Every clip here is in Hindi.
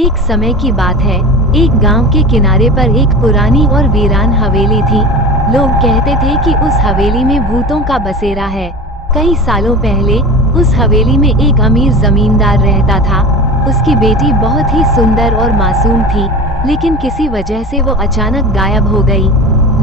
एक समय की बात है, एक गांव के किनारे पर एक पुरानी और वीरान हवेली थी। लोग कहते थे कि उस हवेली में भूतों का बसेरा है। कई सालों पहले उस हवेली में एक अमीर जमींदार रहता था। उसकी बेटी बहुत ही सुंदर और मासूम थी, लेकिन किसी वजह से वो अचानक गायब हो गई।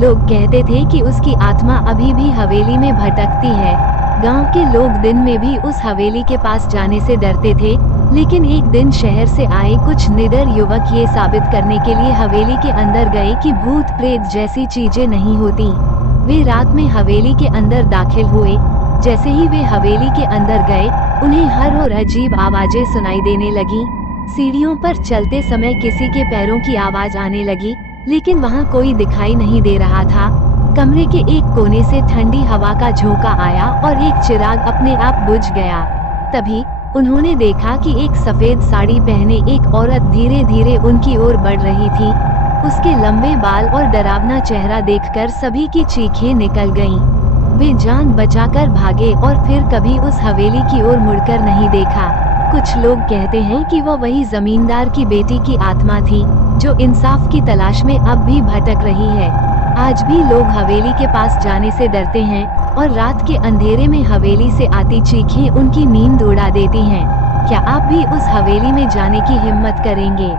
लोग कहते थे कि उसकी आत्मा अभी भी हवेली में भटकती है। गांव के लोग दिन में भी उस हवेली के पास जाने से डरते थे, लेकिन एक दिन शहर से आए कुछ निडर युवक ये साबित करने के लिए हवेली के अंदर गए कि भूत प्रेत जैसी चीजें नहीं होती। वे रात में हवेली के अंदर दाखिल हुए। जैसे ही वे हवेली के अंदर गए, उन्हें हर और अजीब आवाजें सुनाई देने लगी। सीढ़ियों पर चलते समय किसी के पैरों की आवाज आने लगी, लेकिन वहाँ कोई दिखाई नहीं दे रहा था। कमरे के एक कोने से ठंडी हवा का झोंका आया और एक चिराग अपने आप बुझ गया। तभी उन्होंने देखा कि एक सफेद साड़ी पहने एक औरत धीरे धीरे उनकी ओर बढ़ रही थी। उसके लंबे बाल और डरावना चेहरा देखकर सभी की चीखें निकल गईं। वे जान बचाकर भागे और फिर कभी उस हवेली की ओर मुड़कर नहीं देखा। कुछ लोग कहते हैं कि वो वही जमींदार की बेटी की आत्मा थी, जो इंसाफ की तलाश में अब भी भटक रही है। आज भी लोग हवेली के पास जाने से डरते हैं और रात के अंधेरे में हवेली से आती चीखें उनकी नींद उड़ा देती हैं। क्या आप भी उस हवेली में जाने की हिम्मत करेंगे?